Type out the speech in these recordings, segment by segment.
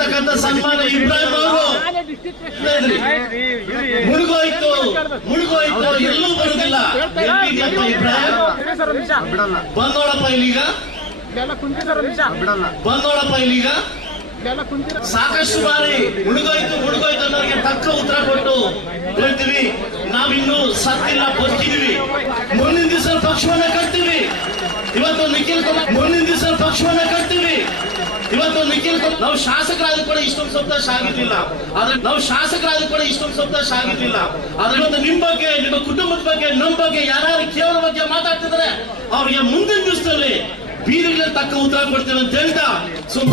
ಮುಳುಗೋಗಿರ್ತಕ್ಕಂಥ ಸನ್ಮಾನ ಇಬ್ರಾಹಿಂ ಅವರು ಮುಳುಗೋಯ್ತು ಮುಳುಗೋಯ್ತು, ಎಲ್ಲೂ ಬರುದಿಲ್ಲ ಬಂದೋಳಪ್ಪ ಇಲ್ಲಿಗ. ಬಂದೋಳಪ್ಪ ಇಲ್ಲಿಗ. ಸಾಕಷ್ಟು ಬಾರಿ ಮುಳುಗೋಯ್ತು ಮುಳುಗೋಯ್ತು ಅನ್ನೋರಿಗೆ ತಕ್ಕ ಉತ್ತರ ಕೊಟ್ಟು ಹೇಳ್ತೀವಿ. ನಾವಿನ್ನು ಸತ್ತಿಲ್ಲ ಬದುಕಿದೀವಿ ಮುಂದಿನ ದಿವಸ ಪಕ್ಷವನ್ನ ಕಟ್ತೀವಿ. ಇವತ್ತು ನಿಖಿಲ್ ಕುಮಾರ್ ಮುಂದಿನ ದಿವಸ ಪಕ್ಷವನ್ನ ಕಟ್ತೀವಿ. ಇವತ್ತು ನಿಖಿಲ್ ಕುಮಾರ್ ನಾವು ಶಾಸಕರಾದ ಕೂಡ ಇಷ್ಟೊಂದು ಸಪ್ತಾಶ ಆಗಿರ್ಲಿಲ್ಲ ಆದ್ರೆ ನಾವು ಶಾಸಕರಾದ ಕೂಡ ಇಷ್ಟೊಂದು ಸಪ್ತಾಶ ಆಗಿರ್ಲಿಲ್ಲ ಆದ್ರೆ ಇವತ್ತು ನಿಮ್ ಬಗ್ಗೆ, ನಿಮ್ಮ ಕುಟುಂಬದ ಬಗ್ಗೆ ನಮ್ಮ ಬಗ್ಗೆ ಯಾರು ಕೇವಲ ಬಗ್ಗೆ ಮಾತಾಡ್ತಿದ್ರೆ ಅವ್ರಿಗೆ ಮುಂದಿನ ದಿವಸದಲ್ಲಿ ಬೀದಿಗಳಲ್ಲಿ ತಕ್ಕ ಉತ್ತರ ಕೊಡ್ತೇವೆ ಅಂತ ಹೇಳ್ತಾ ಸುಮ್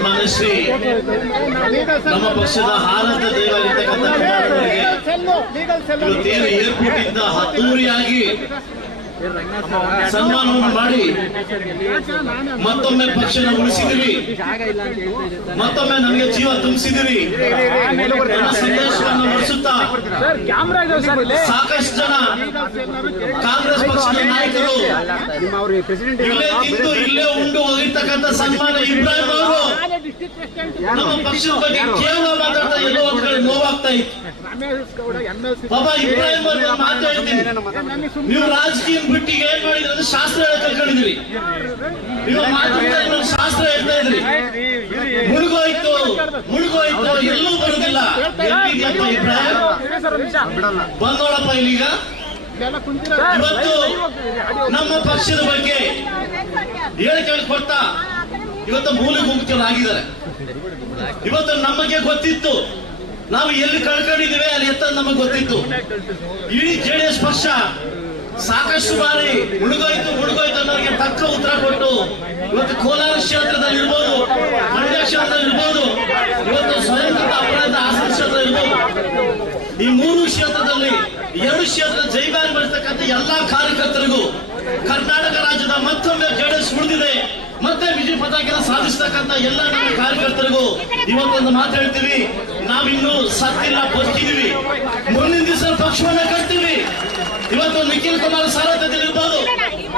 ಸನ್ಮಾನ್ಯ ನಮ್ಮ ಪಕ್ಷದ ಆನಂದ ದೈವವಾಗಿರ್ತಕ್ಕಂಥ ಕುಮಾರಣ್ಣರಿಗೆ ಇವತ್ತೇನು ಏರ್ಪೋರ್ಟ್ ಇಂದ ಹತ್ತೂರಿಯಾಗಿ ಸನ್ಮಾನವನ್ನು ಮಾಡಿ ಮತ್ತೊಮ್ಮೆ ಪಕ್ಷನ ಉಳಿಸಿದಿರಿ ಮತ್ತೊಮ್ಮೆ ನಮಗೆ ಜೀವ ತುಂಬಿಸಿದಿರಿ ಸಂದೇಶವನ್ನು ನಡೆಸುತ್ತಾ ಸಾಕಷ್ಟು ಜನ ಕಾಂಗ್ರೆಸ್ ಪಕ್ಷದ ನಾಯಕರು ಇಲ್ಲೇ ಇಲ್ಲೇ ಉಂಡು ಹೋಗಿರ್ತಕ್ಕಂಥ ಸನ್ಮಾನ ಇಬ್ರಾಹಿಂ ನಮ್ಮ ಪಕ್ಷದ ಬಗ್ಗೆ ಕೇವಲ ಮಾತಾಡ್ತಾ ಎಲ್ಲೋ ಒಂದ್ ಕಡೆ ನೋವಾಗ್ತಾ ಇತ್ತು. Ramesh Gowda M L C ಪಾಪ ಇಬ್ರಾಹಿಂ ಅವ್ರಿಗೆ ಮಾತಾಡ್ತೀನಿ ನೀವು ರಾಜಕೀಯ ಬಿಟ್ಟು ಏನ್ ಮಾಡಿದ್ರೆ ಶಾಸ್ತ್ರ ಹೇಳಕ್ ಕಲ್ಕೊಂಡಿದ್ರಿ ನೀವು ಮಾತಾಡ್ತಾ ಶಾಸ್ತ್ರ ಹೇಳ್ತಾ ಇದ್ರಿ ಮುಳುಗೋಯ್ತು ಮುಳುಗೋಯ್ತು ಎಲ್ಲೂ ಬರುದಿಲ್ಲ. ಇಬ್ರಾಹಿಂ. ಬಂದೋಳಪ್ಪ ಇಲ್ಲಿಗ. ಇವತ್ತು ನಮ್ಮ ಪಕ್ಷದ ಬಗ್ಗೆ ಹೇಳಿಕೆಗಳು ಕೊಡ್ತಾ. ಇವತ್ತು ಮೂಲೆ ಗುಂಪುಗಳಾಗಿದ್ದಾರೆ ಇವತ್ತು ನಮಗೆ ಗೊತ್ತಿತ್ತು. ನಾವು ಎಲ್ಲಿ ಕಳ್ಕೊಂಡಿದ್ದೀವಿ, ಅಲ್ಲಿ ಎತ್ತ ನಮಗೆ ಗೊತ್ತಿತ್ತು. ಇಡೀ ಜೆಡಿಎಸ್ ಪಕ್ಷ ಸಾಕಷ್ಟು ಬಾರಿ ಮುಳುಗೋಯ್ತು ಮುಳುಗೋಯ್ತು ಅನ್ನೋರಿಗೆ ತಕ್ಕ ಉತ್ತರ ಕೊಟ್ಟು ಇವತ್ತು ಕೋಲಾರ ಕ್ಷೇತ್ರದಲ್ಲಿ ಇರ್ಬೋದು, ಮಂಡ್ಯ ಕ್ಷೇತ್ರದಲ್ಲಿ ಇರ್ಬೋದು, ಇವತ್ತು ಸ್ವಯಂ ಅಪರಾಧ ಹಾಸನ ಕ್ಷೇತ್ರ ಇರ್ಬೋದು. ಈ ಮೂರು ಕ್ಷೇತ್ರದಲ್ಲಿ, ಎರಡು ಕ್ಷೇತ್ರ ಜೈಬಾರಿ ಬರ್ತಕ್ಕಂಥ ಎಲ್ಲಾ ಕಾರ್ಯಕರ್ತರಿಗೂ ಕರ್ನಾಟಕ ರಾಜ್ಯದ ಮತ್ತೊಮ್ಮೆ ಜೆಡಿಎಸ್ ಉಳಿದಿದೆ ಮತ್ತೆ ವಿಜಯ ಪತಾಕಿನ ಸಾಧಿಸ್ತಕ್ಕಂತ ಎಲ್ಲ ನಮ್ಮ ಕಾರ್ಯಕರ್ತರಿಗೂ ಇವತ್ತೊಂದು ಮಾತು ಹೇಳ್ತೀವಿ. ನಾವಿನ್ನು ಸತ್ತಿಲ್ಲ ಬದುಕಿದೀವಿ ಮುಂದಿನ ದಿವಸ ಪಕ್ಷವನ್ನ ಕಟ್ತೀವಿ. ಇವತ್ತು ನಿಖಿಲ್ ಕುಮಾರ್ ಸಾರಥ್ಯದಲ್ಲಿ ಇರ್ಬೋದು.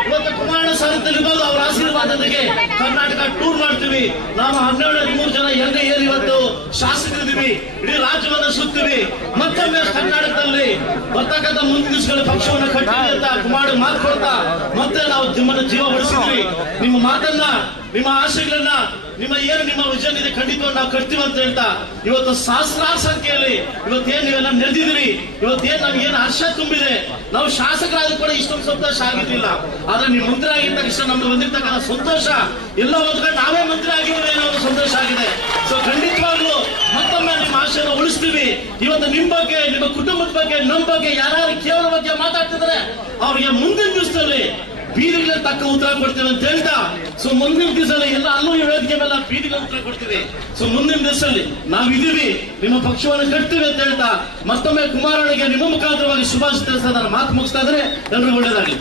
ಇವತ್ತು ಕುಮಾರ ಸಾರಥ್ಯದಲ್ಲಿ ಇರ್ಬೋದು. ಅವರ ಆಶೀರ್ವಾದದೊಂದಿಗೆ ಕರ್ನಾಟಕ ಟೂರ್ ಮಾಡ್ತೀವಿ. ನಾವು ಹನ್ನೆರಡು, ಹದಿಮೂರು ಜನ ಎಲ್ಲ ಏರಿ ಇವತ್ತು ಶಾಸಕರಿದ್ದೀವಿ ಇಡೀ ರಾಜ್ಯವನ್ನ ಸುತ್ತೀವಿ. ಮತ್ತೊಮ್ಮೆ ಕರ್ನಾಟಕದಲ್ಲಿ ಬರ್ತಕ್ಕಂಥ ಮುಂದಿನ ದಿವಸಗಳ ಪಕ್ಷವನ್ನು ಕಟ್ಟಿ ಅಂತ ಕುಮಾರ್ ಮಾತು ಕೊಡ್ತಾ ಮತ್ತೆ ನಾವು ನಿಮ್ಮನ್ನು ಜೀವ ಉಳಿಸಿದ್ವಿ ನಿಮ್ಮ ಮಾತನ್ನ, ನಿಮ್ಮ ಆಶೆಗಳನ್ನ ನಿಮ್ಮ ಏನು ನಿಮ್ಮ ವಿಷನ್ ಇದೆ ಖಂಡಿತವಾಗಿ ನಾವು ಕಟ್ತೀವಿ ಅಂತ ಹೇಳ್ತಾ, ಇವತ್ತು ಸಹಸ್ರಾರು ಸಂಖ್ಯೆಯಲ್ಲಿ ಏನು ನೀವೆಲ್ಲ ನಡೆದಿದ್ದೀರಿ, ಇವತ್ತೇನು ನಮ್ಗೆ ಏನು ಹರ್ಷ ತುಂಬಿದೆ, ನಾವು ಶಾಸಕರಾದ ಕೂಡ ಇಷ್ಟೊಂದು ಸಂತೋಷ ಆಗಿರ್ಲಿಲ್ಲ. ಆದ್ರೆ ನೀವು ಮಂತ್ರಿ ಆಗಿದ್ದ ತಕ್ಷಣ ನಮ್ಗೆ ಬಂದಿರ್ತಕ್ಕಂಥ ಸಂತೋಷ, ಎಲ್ಲ ಒಂದ್ಕೊಂಡು ನಾವೇ ಮಂತ್ರಿ ಆಗಿದ್ರೆ ಏನೋ ಸಂತೋಷ ಆಗಿದೆ. ಸೊ ಖಂಡಿತವಾಗ್ಲೂ ಮತ್ತೊಮ್ಮೆ ನಿಮ್ಮ ಆಶೆಯನ್ನು ಉಳಿಸ್ತೀವಿ. ಇವತ್ತು ನಿಮ್ ಬಗ್ಗೆ, ನಿಮ್ಮ ಕುಟುಂಬದ ಬಗ್ಗೆ, ನಮ್ಮ ಬಗ್ಗೆ ಯಾರು ಕೇವಲ ಬಗ್ಗೆ ಮಾತಾಡ್ತಿದ್ರೆ ಅವ್ರಿಗೆ ಮುಂದಿನ ದಿವಸದಲ್ಲಿ ಬೀದಿಗಳಲ್ಲಿ ತಕ್ಕ ಉತ್ತರ ಕೊಡ್ತೇವೆ ಅಂತ ಹೇಳ್ತಾ ಸೊ ಮುಂದಿನ ದಿವಸದಲ್ಲಿ ಎಲ್ಲ ಅಲ್ಲೂ ಹೇಳೋದಕ್ಕೆ ಮೇಲೆ ಬೀದಿಗಳ ಉತ್ತರ ಕೊಡ್ತೀವಿ. ಸೊ ಮುಂದಿನ ದಿವಸದಲ್ಲಿ ನಾವಿದ್ದೀವಿ, ನಿಮ್ಮ ಪಕ್ಷವನ್ನು ಕಟ್ತೀವಿ ಅಂತ ಹೇಳ್ತಾ, ಮತ್ತೊಮ್ಮೆ ಕುಮಾರನಿಗೆ ನಿಮ್ಮ ಮುಖಾಂತರವಾಗಿ ಶುಭಾಶಯ ತಿಳಿಸೋದನ್ನ ಮಾತು ಮುಗಿಸ್ತಾ ಇದ್ರೆ ಎಲ್ಲರೂ ಒಳ್ಳೇದಾಗಲಿ